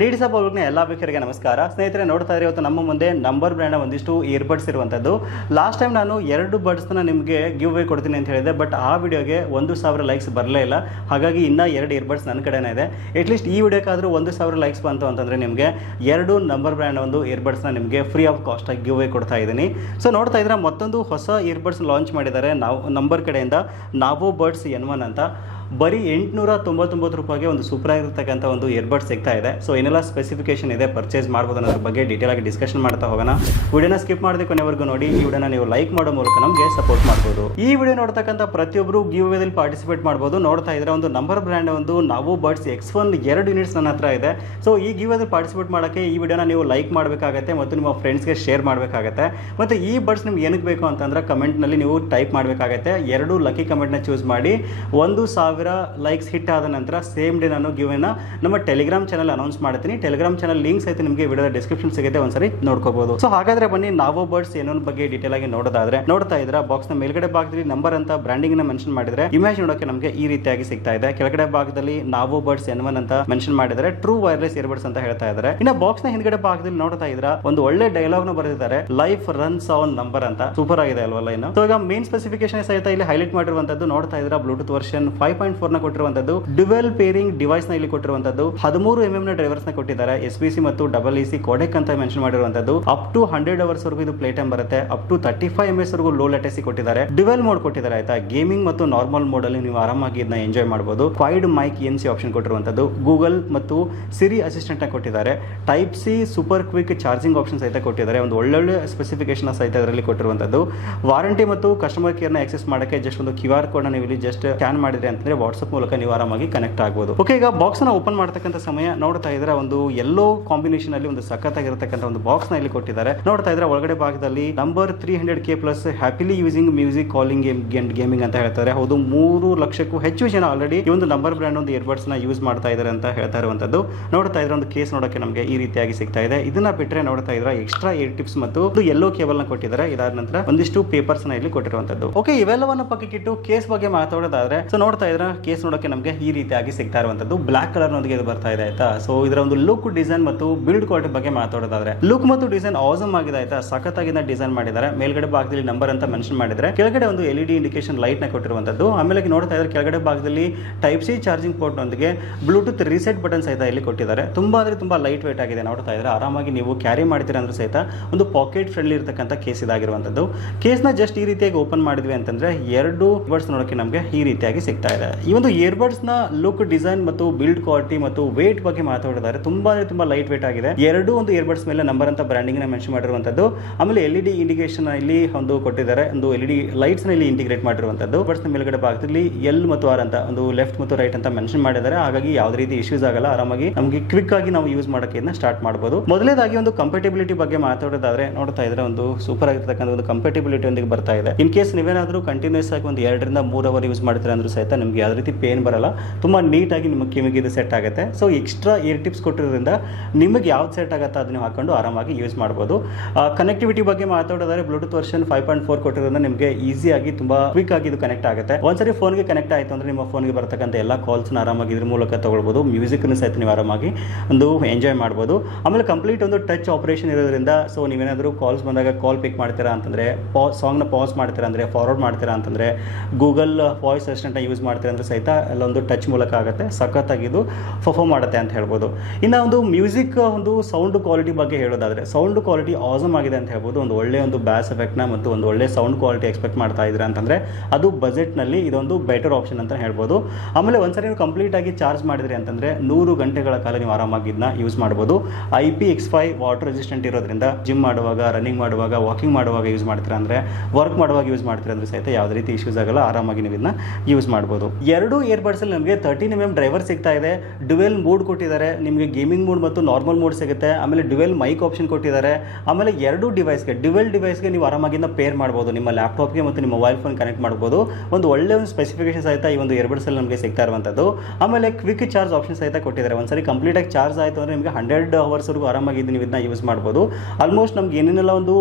ನೀಡಿಸ ಅವ್ರಿಗೆ ಎಲ್ಲ ವೀಕ್ಷರಿಗೆ ನಮಸ್ಕಾರ. ಸ್ನೇಹಿತರೆ, ನೋಡ್ತಾ ಇದ್ರೆ ಇವತ್ತು ನಮ್ಮ ಮುಂದೆ ನಂಬರ್ ಬ್ರ್ಯಾಂಡ್ ಒಂದಿಷ್ಟು ಇಯರ್ಬಡ್ಸ್ ಇರುವಂಥದ್ದು ಲಾಸ್ಟ್ ಟೈಮ್ ನಾನು ಎರಡು ಬಡ್ಸ್ನ ನಿಮಗೆ ಗಿವ್ ಅವೇ ಕೊಡ್ತೀನಿ ಅಂತ ಹೇಳಿದೆ ಬಟ್ ಆ ವಿಡಿಯೋಗೆ ಒಂದು ಸಾವಿರ ಲೈಕ್ಸ್ ಬರಲೇ ಇಲ್ಲ. ಹಾಗಾಗಿ ಇನ್ನೂ ಎರಡು ಇಯರ್ಬಡ್ಸ್ ನನ್ನ ಕಡೆನೇ ಇದೆ. ಅಟ್ಲೀಸ್ಟ್ ಈ ವಿಡಿಯೋಕ್ಕಾದರೂ ಒಂದು ಸಾವಿರ ಲೈಕ್ಸ್ ಬಂತು ಅಂತಂದರೆ ನಿಮಗೆ ಎರಡು ನಂಬರ್ ಬ್ರ್ಯಾಂಡ್ ಒಂದು ಇಯರ್ಬಡ್ಸ್ನ ನಿಮಗೆ ಫ್ರೀ ಆಫ್ ಕಾಸ್ಟಾಗಿ ಗಿವ್ ಅವೇ ಕೊಡ್ತಾ ಇದ್ದೀನಿ. ಸೊ ನೋಡ್ತಾ ಇದ್ರೆ ಮತ್ತೊಂದು ಹೊಸ ಇಯರ್ಬಡ್ಸ್ ಲಾಂಚ್ ಮಾಡಿದ್ದಾರೆ. ನಾವು ನಂಬರ್ ಕಡೆಯಿಂದ ನಾವೋ ಬರ್ಡ್ಸ್ ಎನ್ ಒನ್ ಅಂತ. ಬರೀ ಎಂಟುನೂರ ತೊಂಬತ್ತೊಂಬತ್ತು ರೂಪಾಯಿಗೆ ಒಂದು ಸೂಪರ್ ಆಗಿರ್ತಕ್ಕಂಥ ಒಂದು ಇಯರ್ಬಡ್ ಸಿಗ್ತಾ ಇದೆ. ಸೊ ಏನೆಲ್ಲ ಸ್ಪೆಸಿಫಿಕೇಶನ್ ಇದೆ ಪರ್ಚೇಸ್ ಮಾಡ್ಬೋದು ಅನ್ನೋದ್ರ ಬಗ್ಗೆ ಡೀಟೇಲ್ ಆಗಿ ಡಿಸ್ಕಷನ್ ಮಾಡ್ತಾ ಹೋಗೋಣ. ವಿಡಿಯೋನ ಸ್ಕಿಪ್ ಮಾಡದೆ ಕೊನೆವರೆಗೂ ನೋಡಿ, ಈ ವಿಡಿಯೋನ ನೀವು ಲೈಕ್ ಮಾಡೋ ಮೂಲಕ ನಮಗೆ ಸಪೋರ್ಟ್ ಮಾಡ್ಬೋದು. ಈ ವಿಡಿಯೋ ನೋಡ್ತಕ್ಕಂಥ ಪ್ರತಿಯೊಬ್ಬರು ಗಿವ್ ವೇದಲ್ಲಿ ಪಾರ್ಟಿಸಿಪೇಟ್ ಮಾಡ್ಬೋದು. ನೋಡ್ತಾ ಇದ್ರೆ ಒಂದು ನಂಬರ್ ಬ್ರ್ಯಾಂಡ್ ಒಂದು ನಾವು ಬರ್ಡ್ಸ್ ಎಕ್ಸ್ ಒನ್ ಎರಡು ಯೂನಿಟ್ಸ್ ನನ್ನ ಹತ್ರ ಇದೆ. ಸೊ ಈ ಗಿವ್ ವೇದಲ್ಲಿ ಪಾರ್ಟಿಸಿಪೇಟ್ ಮಾಡೋಕ್ಕೆ ಈ ವಿಡಿಯೋನ ನೀವು ಲೈಕ್ ಮಾಡಬೇಕಾಗತ್ತೆ ಮತ್ತು ನಿಮ್ಮ ಫ್ರೆಂಡ್ಸ್ಗೆ ಶೇರ್ ಮಾಡಬೇಕಾಗತ್ತೆ. ಮತ್ತು ಈ ಬರ್ಡ್ಸ್ ನಿಮ್ಗೆ ಏನಕ್ಕೆ ಬೇಕು ಅಂತಂದ್ರೆ ಕಮೆಂಟ್ನಲ್ಲಿ ನೀವು ಟೈಪ್ ಮಾಡಬೇಕಾಗತ್ತೆ. ಎರಡು ಲಕ್ಕಿ ಕಮೆಂಟ್ನ ಚೂಸ್ ಮಾಡಿ. ಒಂದು ಸಾವಿರ ಲೈಕ್ಸ್ ಹಿಟ್ ಆದ ನಂತರ ಸೇಮ್ ಡೇ ನಾನು ಗಿವ್ನ ನಮ್ಮ ಟೆಲಿಗ್ರಾಮ್ ಚಾನಲ್ ಅನೌನ್ಸ್ ಮಾಡ್ತೀನಿ. ಟೆಲಿಗ್ರಾಮ್ ಚಾನಲ್ ಲಿಂಕ್ಸ್ ಐತೆ ನಿಮಗೆ ವಿಡಿಯೋದ ಡಿಸ್ಕ್ರಿಪ್ಷನ್ ಸಿಗುತ್ತೆ, ಒಂದ್ಸರಿ ನೋಡ್ಕೋಬಹುದು ಸೊ ಹಾಗಾದ್ರೆ ಬನ್ನಿ, ನಾವೋ ಬರ್ಡ್ಸ್ ಏನೋ ಬಗ್ಗೆ ಡೀಟೇಲ್ ಆಗಿ ನೋಡೋದಾದ್ರೆ, ನೋಡ್ತಾ ಇದ್ರ ಬಾಕ್ಸ್ನ ಮೇಲ್ಗಡೆ ಭಾಗದಲ್ಲಿ ನಂಬರ್ ಅಂತ ಬ್ರಾಂಡಿಂಗ್ನ ಮೆನ್ಷನ್ ಮಾಡಿದ್ರೆ ಇಮೇಜ್ ನೋಡೋಕೆ ನಮಗೆ ಈ ರೀತಿಯಾಗಿ ಸಿಗ್ತಾ ಇದೆ. ಕೆಳಗಡೆ ಭಾಗದಲ್ಲಿ ನಾವೋ ಬರ್ಡ್ಸ್ ಎನ್ ಒನ್ ಅಂತ ಮೆನ್ಷನ್ ಮಾಡಿದರೆ ಟ್ರೂ ವೈರ್ಲೆಸ್ ಇಯರ್ಬಡ್ಸ್ ಅಂತ ಹೇಳ್ತಾ ಇದ್ದಾರೆ. ಇನ್ನ ಬಾಕ್ಸ್ನ ಹಿಂದ್ಗಡೆ ಭಾಗದಲ್ಲಿ ನೋಡ್ತಾ ಇದ್ರ ಒಂದು ಒಳ್ಳೆ ಡೈಲಾಗ್ನ ಬರೆದಿದ್ದಾರೆ. ಲೈಫ್ ರನ್ಸ್ ಆನ್ ನಂಬರ್ ಅಂತ. ಸೂಪರ್ ಆಗಿದೆ ಅಲ್ವಲ್ಲ ಇನ್ನು? ಸೊ ಈಗ ಮೇನ್ ಸ್ಪೆಸಿಫಿಕೇಶನ್ ಸಹಿತ ಇಲ್ಲಿ ಹೈಲೈಟ್ ಮಾಡಿರುವಂತದ್ದು ನೋಡ್ತಾ ಇದ್ರ ಬ್ಲೂಟೂತ್ ವರ್ಷನ್ ಫೈವ್ ಪಾಯಿಂಟ್ ಫೋರ್ನ ಕೊಟ್ಟಿರುವಂತದ್ದು. ಡ್ಯುವೆಲ್ ಪೇರಿಂಗ್ ಡಿವೈಸ್ನ ಇಲ್ಲಿ ಕೊಟ್ಟಿರುವಂತದ್ದು. ಹದಿಮೂರು ಎಂ ಎಂ ನ ಡ್ರೈವರ್ಸ್ನ ಕೊಟ್ಟಿದ್ದಾರೆ. ಎಸ್ ಬಿ ಸಿ ಮತ್ತು ಡಬಲ್ ಇ ಸಿ ಕೋಡೆಕ್ ಅಂತ ಮೆನ್ಷನ್ ಮಾಡಿರುವಂತದ್ದು. ಅಪ್ ಟು ಹಂಡ್ರೆಡ್ ಅವರ್ಸ್ ವರೆಗೂ ಇದು ಪ್ಲೇ ಟೈಮ್ ಬರುತ್ತೆ up to thirty five M S ವರೆಗೂ ಲೋ ಲೆಟೆಸಿ ಕೊಟ್ಟಿದ್ದಾರೆ. ಡ್ಯುವೆಲ್ ಮೋಡ್ ಕೊಟ್ಟಿದ್ದಾರೆ ಆಯ್ತಾ? ಗೇಮಿಂಗ್ ಮತ್ತು ನಾರ್ಮಲ್ ಮೋಡ್ ಅಲ್ಲಿ ನೀವು ಆರಾಮಾಗಿ ಇದನ್ನ ಎಂಜಾಯ್ ಮಾಡಬಹುದು quad mic N C option ಕೊಟ್ಟಿರುವಂತದ್ದು. Google ಮತ್ತು ಸಿರಿ ಅಸಿಸ್ಟೆಂಟ್ನ ಕೊಟ್ಟಿದ್ದಾರೆ. Type C super quick charging option ಸಹಿತ ಕೊಟ್ಟಿದ್ದಾರೆ. ಒಂದು ಒಳ್ಳೊಳ್ಳೆ ಸ್ಪೆಸಿಫಿಕೇಶನ್ ಸಹಿತ ಇದರಲ್ಲಿ ಕೊಟ್ಟಿರುವಂತದ್ದು. ವಾರಂಟಿ ಮತ್ತು ಕಸ್ಟಮರ್ ಕೇರ್ನ ಆಕ್ಸೆಸ್ ಮಾಡಕ್ಕೆ ಜಸ್ಟ್ ಒಂದು ಕ್ಯೂ ಆರ್ ಕೋಡ್ ನೀವು ಇಲ್ಲಿ ಜಸ್ಟ್ ಸ್ಕ್ಯಾನ್ ಮಾಡಿದ್ರೆ ಅಂತಂದ್ರೆ ವಾಟ್ಸ್ಆಪ್ ಮೂಲಕ ನೀವು ಕನೆಕ್ಟ್ ಆಗಬಹುದು ಓಕೆ ಈಗ ಬಾಕ್ಸ್ನ ಓಪನ್ ಮಾಡ್ತಕ್ಕಂಥ ಸಮಯ ನೋಡ್ತಾ ಇದ್ರೆ ಒಂದು ಎಲ್ಲೋ ಕಾಂಬಿನೇಷನ್ ಅಲ್ಲಿ ಒಂದು ಸಖತ್ತಾಗಿರತಕ್ಕಂಥ ಒಂದು ಬಾಕ್ಸ್ನ ಇಲ್ಲಿ ಕೊಟ್ಟಿದ್ದಾರೆ. ನೋಡ್ತಾ ಇದ್ರೆ ಒಳಗಡೆ ಭಾಗದಲ್ಲಿ number three hundred K plus happily using music calling game gaming ಅಂತ ಹೇಳ್ತಾರೆ. ಹೌದು, ಮೂರು ಲಕ್ಷಕ್ಕೂ ಹೆಚ್ಚು ಜನ ಆಲ್ರೆಡಿ ಈ ಒಂದು ನಂಬರ್ ಬ್ರ್ಯಾಂಡ್ ಒಂದು ಇಯರ್ಬಡ್ಸ್ನ ಯೂಸ್ ಮಾಡ್ತಾ ಇದ್ದಾರೆ ಅಂತ ಹೇಳ್ತಾ ಇರುವಂತದ್ದು ನೋಡ್ತಾ ಇದ್ರೆ ಒಂದು ಕೇಸ್ ನೋಡಕ್ಕೆ ನಮಗೆ ಈ ರೀತಿಯಾಗಿ ಸಿಗ್ತಾ ಇದೆ. ಇದನ್ನ ಬಿಟ್ಟರೆ ನೋಡ್ತಾ ಇದ್ರೆ ಎಕ್ಸ್ಟ್ರಾ ಏರ್ ಟಿಪ್ಸ್ ಮತ್ತು ಎಲ್ಲೋ ಕೇಬಲ್ನ ಕೊಟ್ಟಿದ್ದಾರೆ. ಇದಾದ ನಂತರ ಒಂದಿಷ್ಟು ಪೇಪರ್ಸ್ನ ಇಲ್ಲಿ ಕೊಟ್ಟಿರುವಂತದ್ದು ಓಕೆ ಇವೆಲ್ಲವನ್ನ ಪಕ್ಕಕ್ಕಿಟ್ಟು ಕೇಸ್ ಬಗ್ಗೆ ಮಾತಾಡೋದಾದ್ರೆ ಸೊ ನೋಡ್ತಾ ಇದ್ರೆ ಕೇಸ್ ನೋಡೋಕೆ ನಮಗೆ ಈ ರೀತಿಯಾಗಿ ಸಿಗ್ತಾ ಇರುವಂತದ್ದು. ಬ್ಲಾಕ್ ಕಲರ್ ನೊಂದಿಗೆ ಇದು ಬರ್ತಾ ಇದೆ ಆಯ್ತಾ? ಸೊ ಇದರ ಒಂದು ಲುಕ್ ಡಿಸೈನ್ ಮತ್ತು ಬಿಲ್ಡ್ ಕ್ವಾಲಿಟಿ ಬಗ್ಗೆ ಮಾತಾಡೋದಾದ್ರೆ. ಲುಕ್ ಮತ್ತು ಡಿಸೈನ್ ಆಸಮ್ ಆಗಿದೆ ಆಯ್ತಾ? ಸಖತ್ತಾಗಿಂದ ಡಿಸೈನ್ ಮಾಡಿದ್ದಾರೆ. ಮೇಲ್ಗಡೆ ಭಾಗದಲ್ಲಿ ನಂಬರ್ ಅಂತ ಮೆನ್ಷನ್ ಮಾಡಿದ್ರೆ. ಕೆಳಗಡೆ ಒಂದು ಎಲ್ ಡಿ ಇಂಡಿಕೇಶನ್ ಲೈಟ್ನ ಕೊಟ್ಟಿರುವಂತದ್ದು. ಆಮೇಲೆ ನೋಡ್ತಾ ಇದ್ರೆ ಕೆಳಗಡೆ ಭಾಗದಲ್ಲಿ ಟೈಪ್ ಸಿ ಚಾರ್ಜಿಂಗ್ ಪೋರ್ಟ್ ನೊಂದಿಗೆ ಬ್ಲೂಟೂತ್ ರೀಸೆಟ್ ಬಟನ್ ಸಹಿತ ಇಲ್ಲಿ ಕೊಟ್ಟಿದ್ದಾರೆ. ತುಂಬಾ ಅಂದ್ರೆ ತುಂಬಾ ಲೈಟ್ ವೇಟ್ ಆಗಿದೆ ನೋಡ್ತಾ ಇದ್ರೆ. ಆರಾಮಾಗಿ ನೀವು ಕ್ಯಾರಿ ಮಾಡ್ತೀರ ಅಂದ್ರೆ ಸಹಿತ ಒಂದು ಪಾಕೆಟ್ ಫ್ರೆಂಡ್ಲಿ ಇರತಕ್ಕಂಥ ಕೇಸ್ ಇದಾಗಿರುವಂತದ್ದು. ಕೇಸ್ನ ಜಸ್ಟ್ ಈ ರೀತಿಯಾಗಿ ಓಪನ್ ಮಾಡಿದ್ವಿ ಅಂತಂದ್ರೆ ಎರಡು ವರ್ಡ್ಸ್ ನೋಡೋಕೆ ನಮಗೆ ಈ ರೀತಿಯಾಗಿ ಸಿಗ್ತಾ ಇದೆ. ಈ ಒಂದು ಇಯರ್ಬಡ್ಸ್ನ ಲುಕ್ ಡಿಸೈನ್ ಮತ್ತು ಬಿಲ್ಡ್ ಕ್ವಾಲಿಟಿ ಮತ್ತು ವೇಟ್ ಬಗ್ಗೆ ಮಾತಾಡಿದ್ದಾರೆ ತುಂಬಾ ತುಂಬಾ ಲೈಟ್ ವೇಟ್ ಆಗಿದೆ. ಎರಡು ಒಂದು ಇಯರ್ಬಡ್ಸ್ ಮೇಲೆ ನಂಬರ್ ಅಂತ ಬ್ರಾಂಡಿಂಗ್ನ ಮೆನ್ಷನ್ ಮಾಡಿರುವಂತದ್ದು. ಆಮೇಲೆ ಎಲ್ ಇಡಿ ಇಂಡಿಕೇಶನ್ ಇಲ್ಲಿ ಒಂದು ಕೊಟ್ಟಿದ್ದಾರೆ. ಒಂದು ಎಲ್ ಇಡಿ ಲೈಟ್ಸ್ ಇಲ್ಲಿ ಇಂಟಿಗ್ರೇಟ್ ಮಾಡಿರುವಂತದ್ದು. ಬಟ್ಸ್ನ ಮೇಲ್ಗಡೆ ಭಾಗದಲ್ಲಿ ಎಲ್ ಮತ್ತು ಆರ್ ಅಂತ, ಒಂದು ಲೆಫ್ಟ್ ಮತ್ತು ರೈಟ್ ಅಂತ ಮೆನ್ಷನ್ ಮಾಡಿದ್ದಾರೆ. ಹಾಗಾಗಿ ಯಾವುದೇ ರೀತಿ ಇಶ್ಯೂಸ್ ಆಗಲ್ಲ. ಆರಾಮಾಗಿ ನಮಗೆ ಕ್ವಿಕ್ ಆಗಿ ನಾವು ಯೂಸ್ ಮಾಡೋಕೆ ಇದನ್ನ ಸ್ಟಾರ್ಟ್ ಮಾಡಬಹುದು ಮೊದಲೇದಾಗಿ ಒಂದು ಕಂಪೇಟಬಿಲಿಟಿ ಬಗ್ಗೆ ಮಾತಾಡೋದಾದ್ರೆ ನೋಡ್ತಾ ಇದ್ರೆ ಒಂದು ಸೂಪರ್ ಆಗಿರ್ತಕ್ಕಂಥ ಒಂದು ಕಂಪೇಟಬಿಲಿಟಿ ಒಂದಿಗೆ ಬರ್ತಾ ಇದೆ. ಇನ್ ಕೇಸ್ ನೀವೇನಾದ್ರೂ ಕಂಟಿನ್ಯೂಸ್ ಆಗಿ ಒಂದು ಎರಡರಿಂದ ಮೂರು ಅವರ್ ಯೂಸ್ ಮಾಡ್ತೀರಾ ಅಂದ್ರೂ ಸಹಿತ ನಿಮ್ಗೆ ಯಾವುದೇ ರೀತಿ ಪೇನ್ ಬರಲ್ಲ. ತುಂಬಾ ನೀಟಾಗಿ ನಿಮ್ಮ ಕಿವಿಗೆ ಇದು ಸೆಟ್ ಆಗುತ್ತೆ. ಸೊ ಎಕ್ಸ್ಟ್ರಾ ಏರ್ ಟಿಪ್ಸ್ ಕೊಟ್ಟಿರೋದ್ರಿಂದ ನಿಮಗೆ ಯಾವ್ದು ಸೆಟ್ ಆಗುತ್ತೆ ಅದನ್ನ ಹಾಕೊಂಡು ಆರಾಮಾಗಿ ಯೂಸ್ ಮಾಡ್ಬೋದು. ಕನೆಕ್ಟಿವಿಟಿ ಬಗ್ಗೆ ಮಾತಾಡೋದಾದ್ರೆ Bluetooth version five point four ಕೊಟ್ಟಿರೋದ್ರಿಂದ ನಿಮಗೆ ಈಸಿಯಾಗಿ ತುಂಬಾ ಕ್ವಿಕ್ ಆಗಿ ಇದು ಕನೆಕ್ಟ್ ಆಗುತ್ತೆ. ಒಂದ್ಸರಿ ಫೋನ್ಗೆ ಕನೆಕ್ಟ್ ಆಯಿತು ಅಂದ್ರೆ ನಿಮ್ಮ ಫೋನ್ಗೆ ಬರ್ತಕ್ಕಂಥ ಎಲ್ಲ ಕಾಲ್ಸ್ನ ಆರಾಮಾಗಿ ಇದ್ರ ಮೂಲಕ ತಗೊಳ್ಬೋದು. ಮ್ಯೂಸಿಕ್ನ ಸಹಿತ ನೀವು ಆರಾಮಾಗಿ ಒಂದು ಎಂಜಾಯ್ ಮಾಡ್ಬೋದು. ಆಮೇಲೆ ಕಂಪ್ಲೀಟ್ ಒಂದು ಟಚ್ ಆಪರೇಷನ್ ಇರೋದ್ರಿಂದ ಸೊ ನೀವೇನಾದರೂ ಕಾಲ್ಸ್ ಬಂದಾಗ ಕಾಲ್ ಪಿಕ್ ಮಾಡ್ತೀರಾ ಅಂತಂದರೆ ಪಾ ಸಾಂಗ್ನ ಪಾಸ್ ಮಾಡ್ತೀರಾ ಅಂದರೆ ಫಾರ್ವರ್ಡ್ ಮಾಡ್ತೀರಾ ಅಂತಂದರೆ ಗೂಗಲ್ ವಾಯ್ಸ್ ಅಸಿಸ್ಟೆಂಟ್ನ ಯೂಸ್ ಮಾಡ್ತೀರಾ ಅಂದ್ರೆ ಸಹಿತ ಅಲ್ಲೊಂದು ಟಚ್ ಮೂಲಕ ಆಗುತ್ತೆ, ಸಖತ್ತಾಗಿ ಇದು ಪರ್ಫಾರ್ಮ್ ಮಾಡುತ್ತೆ ಅಂತ ಹೇಳ್ಬೋದು. ಇನ್ನು ಒಂದು ಮ್ಯೂಸಿಕ್ ಒಂದು ಸೌಂಡ್ ಕ್ವಾಲಿಟಿ ಬಗ್ಗೆ ಹೇಳೋದಾದ್ರೆ ಸೌಂಡ್ ಕ್ವಾಲಿಟಿ ಆಸಮ್ ಆಗಿದೆ ಅಂತ ಹೇಳ್ಬೋದು. ಒಂದು ಒಳ್ಳೆ ಒಂದು ಬ್ಯಾಸ್ ಎಫೆಕ್ಟ್ನ ಮತ್ತು ಒಂದು ಒಳ್ಳೆ ಸೌಂಡ್ ಕ್ವಾಲಿಟಿ ಎಕ್ಸ್ಪೆಕ್ಟ್ ಮಾಡ್ತಾ ಇದ್ರೆ ಅಂತಂದರೆ, ಅದು ಬಜೆಟ್ನಲ್ಲಿ ಇದೊಂದು ಬೆಟರ್ ಆಪ್ಷನ್ ಅಂತ ಹೇಳ್ಬೋದು. ಆಮೇಲೆ ಒಂದ್ಸರಿ ನೀವು ಕಂಪ್ಲೀಟ್ ಆಗಿ ಚಾರ್ಜ್ ಮಾಡಿದ್ರಿ ಅಂತಂದರೆ, ನೂರು ಗಂಟೆಗಳ ಕಾಲ ನೀವು ಆರಾಮಾಗಿ ಇದನ್ನ ಯೂಸ್ ಮಾಡ್ಬೋದು. I P X five water resistant ಇರೋದ್ರಿಂದ ಜಿಮ್ ಮಾಡುವಾಗ ರನ್ನಿಂಗ್ ಮಾಡುವಾಗ ವಾಕಿಂಗ್ ಮಾಡುವಾಗ ಯೂಸ್ ಮಾಡ್ತೀರಾ ಅಂದರೆ ವರ್ಕ್ ಮಾಡುವಾಗ ಯೂಸ್ ಮಾಡ್ತೀರಾ ಅಂದರೆ ಸಹಿತ ಯಾವುದೇ ರೀತಿ ಇಶ್ಯೂಸ್ ಆಗಲ್ಲ, ಆರಾಮಾಗಿ ನೀವು ಇದನ್ನ ಯೂಸ್ ಮಾಡ್ಬೋದು. ಎರಡು ಇಯರ್ಬಡ್ಸ್ ಅಲ್ಲಿ ನಮಗೆ ತರ್ಟೀನ್ ಎಂ ಎಂ ಡ್ರೈವರ್ ಸಿಗ್ತಾ ಇದೆ. ಡುವೆಲ್ ಮೂಡ್ ಕೊಟ್ಟಿದ್ದಾರೆ. ನಿಮಗೆ ಗೇಮಿಂಗ್ ಮೂಡ್ ಮತ್ತು ನಾರ್ಮಲ್ ಮೂಡ್ ಸಿಗುತ್ತೆ. ಆಮೇಲೆ ಡುವೆಲ್ ಮೈಕ್ ಆಪ್ಷನ್ ಕೊಟ್ಟಿದ್ದಾರೆ. ಆಮೇಲೆ ಎರಡು ಡಿವೈಸ್ಗೆ ಡುವೆಲ್ ಡಿವೈಸ್ಗೆ ನೀವು ಆರಾಮಾಗಿಂದ ಪೇರ್ ಮಾಡ್ಬೋದು. ನಿಮ್ಮ ಲ್ಯಾಪ್ಟಾಪ್ಗೆ ಮತ್ತು ನಿಮ್ಮ ಮೊಬೈಲ್ ಫೋನ್ ಕನೆಕ್ಟ್ ಮಾಡ್ಬೋದು. ಒಂದು ಒಳ್ಳೆ ಒಂದು ಸ್ಪೆಸಿಫಿಕೇಶನ್ ಸಹಿತ ಈ ಒಂದು ಇಯರ್ಬಡ್ಸ್ ಅಲ್ಲಿ ನಮಗೆ ಸಿಗ್ತಾ ಇರುವಂಥದ್ದು. ಆಮೇಲೆ ಕ್ವಿಕ್ ಚಾರ್ಜ್ ಆಪ್ಷನ್ ಸಹಿತ ಕೊಟ್ಟಿದ್ದಾರೆ. ಒಂದ್ಸರಿ ಕಂಪ್ಲೀಟ್ ಆಗಿ ಚಾರ್ಜ್ ಆಯಿತು ಅಂದರೆ ನಿಮಗೆ ಹಂಡ್ರೆಡ್ ಅವರ್ಸ್ವರೆಗೂ ಆರಾಮಾಗಿ ನೀವು ಇದನ್ನ ಯೂಸ್ ಮಾಡ್ಬೋದು. ಆಲ್ಮೋಸ್ಟ್ ನಮ್ಗೆ ಏನೇನೆಲ್ಲ ಒಂದು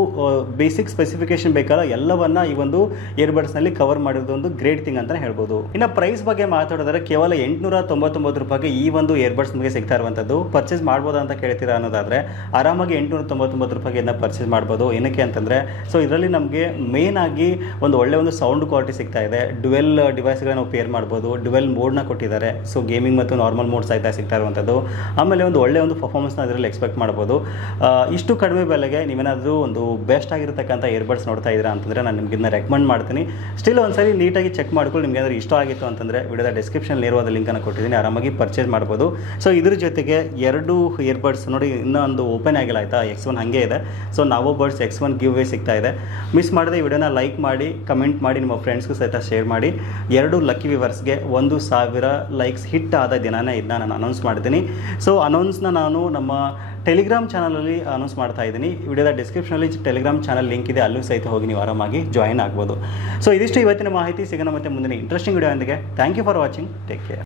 ಬೇಸಿಕ್ ಸ್ಪೆಸಿಫಿಕೇಶನ್ ಬೇಕಲ್ಲ, ಎಲ್ಲವನ್ನ ಈ ಒಂದು ಇಯರ್ಬಡ್ಸ್ನಲ್ಲಿ ಕವರ್ ಮಾಡಿರೋದು ಒಂದು ಗ್ರೇಟ್ ಥಿಂಗ್ ಅಂತ ಹೇಳ್ಬೋದು. ಇನ್ನು ಪ್ರೈಸ್ ಪ್ರೈಸ್ ಬಗ್ಗೆ ಮಾತಾಡಿದ್ರೆ ಕೇವಲ ಎಂಟುನೂರ ತೊಂಬತ್ತೊಂಬತ್ತು ರೂಪಾಯಿಗೆ ಈ ಒಂದು ಇಯರ್ಬಡ್ಸ್ ನಿಮಗೆ ಸಿಗ್ತಾ ಇರುವಂಥದ್ದು. ಪರ್ಚೇಸ್ ಮಾಡ್ಬೋದಾ ಅಂತ ಕೇಳ್ತೀರಾ ಅನ್ನೋದಾದರೆ, ಆರಾಮಾಗಿ ಎಂಟುನೂರ ತೊಂಬತ್ತೊಂಬತ್ತು ರೂಪಾಯಿಗೆ ಇದನ್ನ ಪರ್ಚೇಸ್ ಮಾಡ್ಬೋದು. ಏನಕ್ಕೆ ಅಂತಂದರೆ, ಸೊ ಇದರಲ್ಲಿ ನಮಗೆ ಮೇನ್ ಆಗಿ ಒಂದು ಒಳ್ಳೆ ಒಂದು ಸೌಂಡ್ ಕ್ವಾಲಿಟಿ ಸಿಗ್ತಾ ಇದೆ. ಡ್ಯುವೆಲ್ ಡಿವೈಸ್ಗಳನ್ನ ನಾವು ಪೇರ್ ಮಾಡ್ಬೋದು. ಡ್ಯುವೆಲ್ ಮೋಡ್ನ ಕೊಟ್ಟಿದ್ದಾರೆ. ಸೊ ಗೇಮಿಂಗ್ ಮತ್ತು ನಾರ್ಮಲ್ ಮೋಡ್ ಸಹಿತ ಸಿಗ್ತಾ ಇರುವಂಥದ್ದು. ಆಮೇಲೆ ಒಂದು ಒಳ್ಳೆ ಒಂದು ಪರ್ಫಾರ್ಮೆನ್ಸ್ನ ಅದರಲ್ಲಿ ಎಕ್ಸ್ಪೆಕ್ಟ್ ಮಾಡ್ಬೋದು. ಇಷ್ಟು ಕಡಿಮೆ ಬೆಲೆಗೆ ನೀವೇನಾದರೂ ಒಂದು ಬೆಸ್ಟ್ ಆಗಿರತಕ್ಕಂಥ ಇಯರ್ಬಡ್ಸ್ ನೋಡ್ತಾ ಇದ್ದೀರಾ ಅಂತಂದರೆ, ನಾನು ನಿಮಗೆ ಇದನ್ನ ರೆಕಮೆಂಡ್ ಮಾಡ್ತೀನಿ. ಸ್ಟಿಲ್ ಒಂದ್ಸರಿ ನೀಟಾಗಿ ಚೆಕ್ ಮಾಡ್ಕೊಂಡು ನಿಮಗೆ ಏನಾದರೂ ಇಷ್ಟ ಆಗಿತ್ತು ಅಂತಂದರೆ ವಿಡಿಯೋದ ಡಿಸ್ಕ್ರಿಪ್ಷನ್ ನೇರವಾದ ಲಿಂಕನ್ನು ಕೊಟ್ಟಿದ್ದೀನಿ, ಆರಾಮಾಗಿ ಪರ್ಚೇಸ್ ಮಾಡ್ಬೋದು. ಸೊ ಇದ್ರ ಜೊತೆಗೆ ಎರಡು ಇಯರ್ಬಡ್ಸ್ ನೋಡಿ, ಇನ್ನೊಂದು ಓಪನ್ ಆಗಿಲ್ಲ ಆಯಿತಾ? ಎಕ್ಸ್ ಒನ್ ಹಾಗೆ ಇದೆ. ಸೊ ನಾವು birds X one giveaway ಸಿಗ್ತಾ ಇದೆ. ಮಿಸ್ ಮಾಡದೆ ಈ ವಿಡಿಯೋನ ಲೈಕ್ ಮಾಡಿ ಕಮೆಂಟ್ ಮಾಡಿ, ನಿಮ್ಮ ಫ್ರೆಂಡ್ಸ್ಗೂ ಸಹಿತ ಶೇರ್ ಮಾಡಿ. ಎರಡು ಲಕ್ಕಿ ವಿವರ್ಸ್ಗೆ ಒಂದು ಸಾವಿರ ಲೈಕ್ಸ್ ಹಿಟ್ ಆದ ದಿನನೇ ಇದನ್ನ ನಾನು ಅನೌನ್ಸ್ ಮಾಡ್ತೀನಿ. ಸೊ ಅನೌನ್ಸ್ನ ನಾನು ನಮ್ಮ ಟೆಲಿಗ್ರಾಮ್ ಚಾನಲಲ್ಲಿ ಅನೌನ್ಸ್ ಮಾಡ್ತಾ ಇದ್ದೀನಿ. ವಿಡಿಯೋದ ಡಿಸ್ಕ್ರಿಪ್ಷನಲ್ಲಿ ಟೆಲಿಗ್ರಾಮ್ ಚಾನಲ್ ಲಿಂಕ್ ಇದೆ. ಅಲ್ಲೂ ಸಹಿತ ಹೋಗಿ ನೀವು ಆರಾಮಾಗಿ ಜಾಯಿನ್ ಆಗ್ಬೋದು. ಸೊ ಇದಿಷ್ಟು ಇವತ್ತಿನ ಮಾಹಿತಿ. ಸಿಗೋಣ ಮತ್ತೆ ಮುಂದಿನ interesting video thank you for watching take care